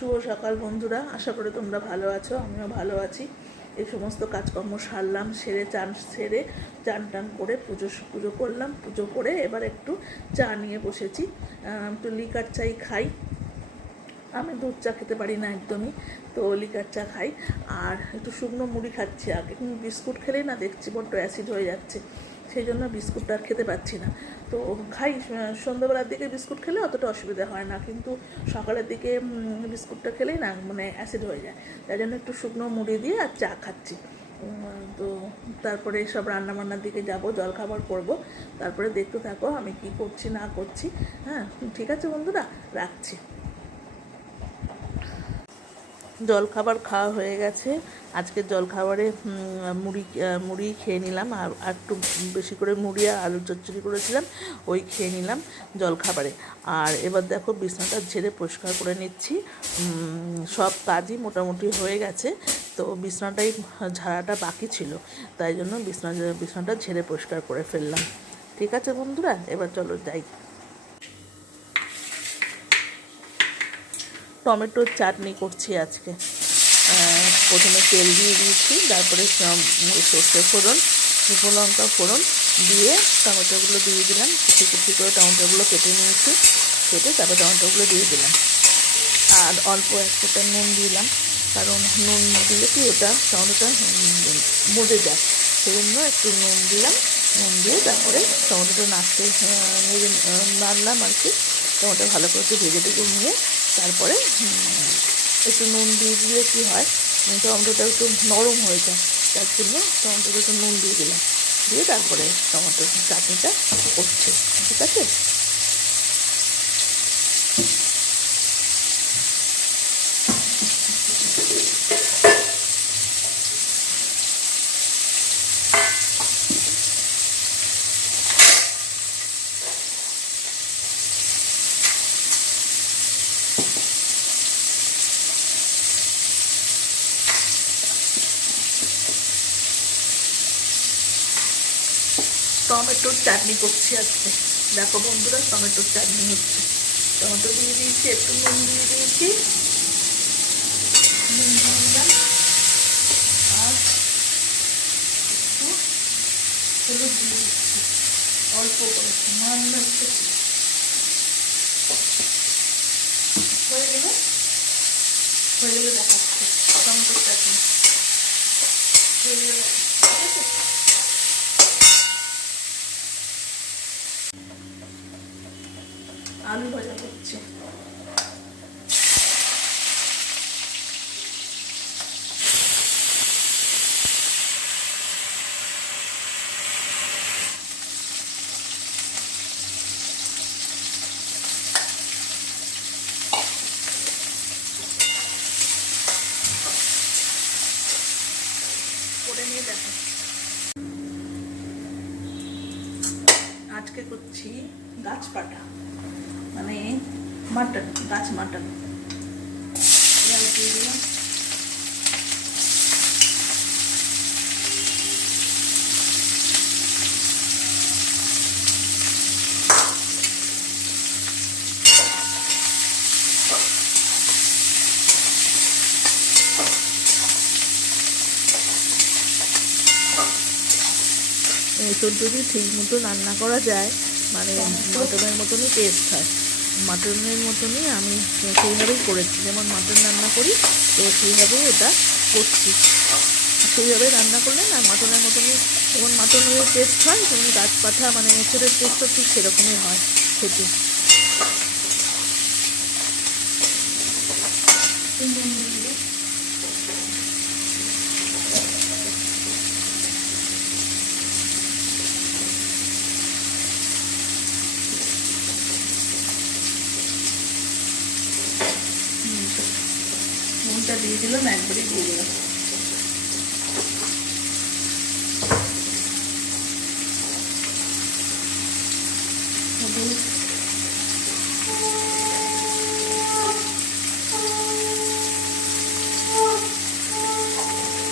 শুভ সকাল বন্ধুরা, আশা করি তোমরা ভালো আছো। আমিও ভালো আছি। এই সমস্ত কাজকর্ম সারলাম, সেরে চান টান করে পুজো করলাম। পুজো করে এবার একটু চা নিয়ে বসেছি। একটু লিকার চাই খাই। আমি দুধ চা খেতে পারি না একদমই, তো লিকার চা খাই। আর একটু শুকনো মুড়ি খাচ্ছি। আগে বিস্কুট খেলেই না দেখছি বড্ড অ্যাসিড হয়ে যাচ্ছে, সেই জন্য বিস্কুটটা আর খেতে পাচ্ছি না। তো খাই, সন্ধ্যাবেলার দিকে বিস্কুট খেলে অতটা অসুবিধা হয় না, কিন্তু সকালের দিকে বিস্কুটটা খেলেই না মানে অ্যাসিড হয়ে যায়। তাই জন্য একটু শুকনো মুড়ি দিয়ে আর চা খাচ্ছি। তো তারপরে সব রান্নাবান্নার দিকে যাব, জলখাবার করবো। তারপরে দেখতে থাকো আমি কি করছি না করছি। হ্যাঁ, ঠিক আছে বন্ধুরা, রাখছি। জলখাবার খাওয়া হয়ে গেছে। আজকের জলখাবারে মুড়ি খেয়ে নিলাম, আর একটু বেশি করে মুড়ি আর আলুর চচ্চড়ি করেছিলাম, ওই খেয়ে নিলাম জলখাবারে। আর এবার দেখো বিছানাটা ঝেড়ে পরিষ্কার করে নিচ্ছি। সব কাজই মোটামুটি হয়ে গেছে, তো বিছানাটাই ঝাড়াটা বাকি ছিল, তাই জন্য বিছানাটা ঝেড়ে পরিষ্কার করে ফেললাম। ঠিক আছে বন্ধুরা, এবার চলো যাই। টমেটোর চাটনি করছি আজকে। প্রথমে তেল দিয়ে দিয়েছি, তারপরে সর্ষে ফোড়ন, শুকনো লঙ্কা ফোড়ন দিয়ে টমেটোগুলো দিয়ে দিলাম। কুচি কুচি করে টমেটোগুলো কেটে নিয়েছি, কেটে তারপরে টমেটোগুলো দিয়ে দিলাম। আর অল্প এক ফোঁটা নুন দিলাম, কারণ নুন দিলে কি ওটা টমেটোটা মজে যায়, সেজন্য একটু নুন দিলাম। নুন দিয়ে তারপরে টমেটোটা নাড়লাম আর কি। টমেটো ভালো করে একটু ভেজে টেজে নিয়ে তারপরে একটু নুন দিয়ে দিলে কী হয়, টমেটোটা একটু নরম হয়ে যায়, তার জন্য টমেটোটা একটু নুন দিয়ে দিলাম। দিয়ে তারপরে টমেটোর চাটনিটা করছে। ঠিক আছে, টমেটোর চাটনি করছি আজকে। দেখো বন্ধুরা, টমেটোর চাটনি হচ্ছে। টমেটো দিয়ে দিয়েছি, একটু নুন দিয়ে দিয়েছি, নুন দিয়ে দিলাম, আর একটু হলুদ দিয়ে দিচ্ছি অল্প করে, সামান্য একটু। হয়ে গেলে দেখাচ্ছি টমেটোর চাটনি হয়ে গেলে। ঠিক আছে, আলু ভাজা করছি। করে নিয়ে দেখো, আজকে করছি গাছ পাটা, মানে মাটন, গাছ মাটন। পেঁয়াজ দিয়ে দিলাম, এসব যদি ঠিক মতো রান্না করা যায়, মানে মাটনের মতনই টেস্ট হয়। মাটনের মতনই আমি সেইভাবেই করেছি, যেমন মাটন রান্না করি, তো সেইভাবেই এটা করছি। সেইভাবে রান্না করলে না মাটনের মতনই, যেমন মাটনের টেস্ট হয় তেমনি গাছ পাঠা মানে এঁচড়ের টেস্টও ঠিক সেরকমই হয় খেতে। নুনটা দিয়ে দিলাম, একবারই দিয়ে দিলাম।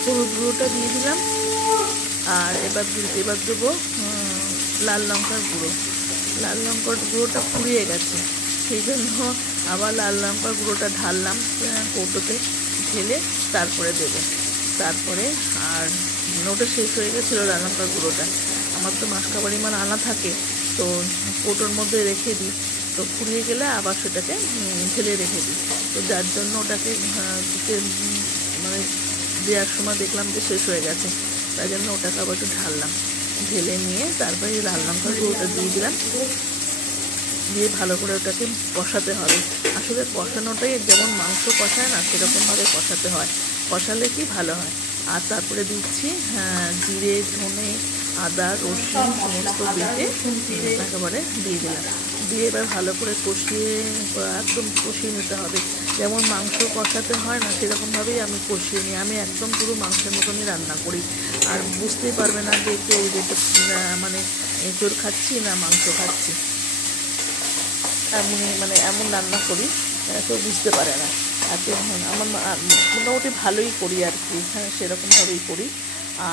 হলুদ গুঁড়োটা দিয়ে দিলাম, আর এবার দেবো লাল লঙ্কার গুঁড়ো। লাল লঙ্কার গুঁড়োটা ফুরিয়ে গেছে, সেই জন্য আবার লাল লঙ্কার গুঁড়োটা ঢাললাম কৌটোতে, ঢেলে তারপরে দেবো। তারপরে আর ওটা শেষ হয়ে গেছিলো লাল লঙ্কার গুঁড়োটা। আমার তো মাসকা পরিমাণ আনা থাকে, তো কৌটোর মধ্যে রেখে দিই, তো ফুরিয়ে গেলে আবার সেটাকে ঢেলে রেখে দিই। তো যার জন্য ওটাকে দিতে মানে দেওয়ার সময় দেখলাম যে শেষ হয়ে গেছে, তাই জন্য ওটাকে আবার একটু ঢাললাম, ঢেলে নিয়ে তারপরে লাল লঙ্কার গুঁড়োটা দিয়ে দিলাম, দিয়ে ভালো করে ওটাকে কষাতে হবে। আসলে কষানোটাই যেমন মাংস কষায় না, সেরকমভাবে কষাতে হয়, কষালে কি ভালো হয়। আর তারপরে দিচ্ছি জিরে, ধনে, আদা, রসুন সমস্ত বেটে একেবারে দিয়ে দিলাম, দিয়ে এবার ভালো করে কষিয়ে একদম কষিয়ে নিতে হবে। যেমন মাংস কষাতে হয় না, সেরকমভাবেই আমি কষিয়ে নিই। আমি একদম পুরো মাংসের মতনই রান্না করি, আর বুঝতেই পারবে না যে কেউ যেটা মানে এঁচোড় খাচ্ছি না মাংস খাচ্ছি। এমনই মানে এমন রান্না করি, কেউ বুঝতে পারে না। এত আমার মোটামুটি ভালোই করি আর কি, হ্যাঁ সেরকমভাবেই করি।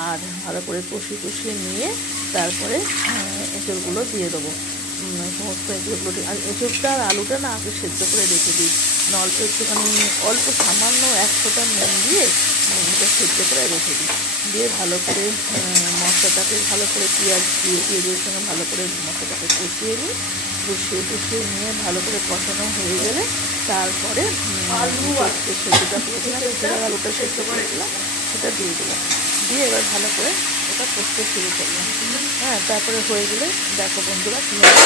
আর ভালো করে কষিয়ে নিয়ে তারপরে এঁচোড়গুলো দিয়ে দেবো, সমস্ত এঁচোড়গুলো। আর এঁচোড়টা আর আলুটা না আগে সেদ্ধ করে রেখে দিই, অল্প একটুখানি অল্প সামান্য 1 ফোঁটা নুন দিয়ে এটা সেদ্ধ করে রেখে দিই। দিয়ে ভালো করে মশলাটাকে ভালো করে পেঁয়াজের সঙ্গে ভালো করে মশলাটাকে কষিয়ে নিই। কষিয়ে নিয়ে ভালো করে কষানো হয়ে গেলে তারপরে সেদ্ধটা করেছিলাম, আলুটা সেদ্ধ করেছিলাম সেটা দিয়ে দিলাম, দিয়ে এবার ভালো করে ওটা কষতে শুরু করলাম। হ্যাঁ, তারপরে হয়ে গেলে দেখো বন্ধুরা কীভাবে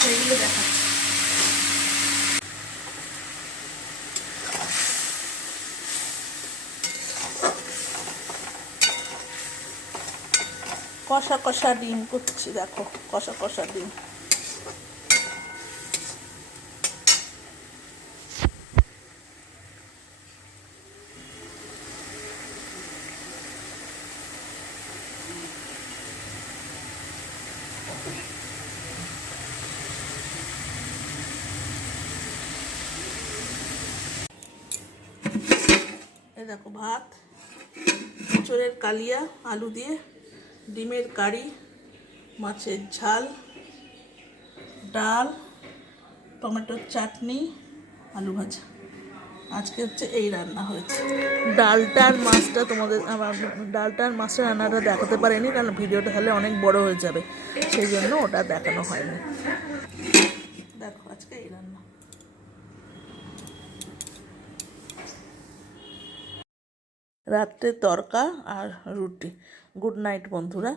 সেইগুলো দেখাচ্ছি। কষা কষা ডিম করছি, দেখো কষা কষা ডিম। এই দেখো ভাত, এঁচোড়ের কালিয়া, আলু দিয়ে, ডিমের কারি, মাছের ঝাল, ডাল, টমেটোর চাটনি, আলু ভাজা। আজকে হচ্ছে এই রান্না হয়েছে। ডালটার মাছটা তোমাদের ডালটার মাছটা রান্নাটা দেখাতে পারিনি, কারণ ভিডিওটা তাহলে অনেক বড় হয়ে যাবে, সেই জন্য ওটা দেখানো হয়নি। দেখো আজকে এই রান্না। রাত্রে তরকা আর রুটি। গুড নাইট বন্ধুরা।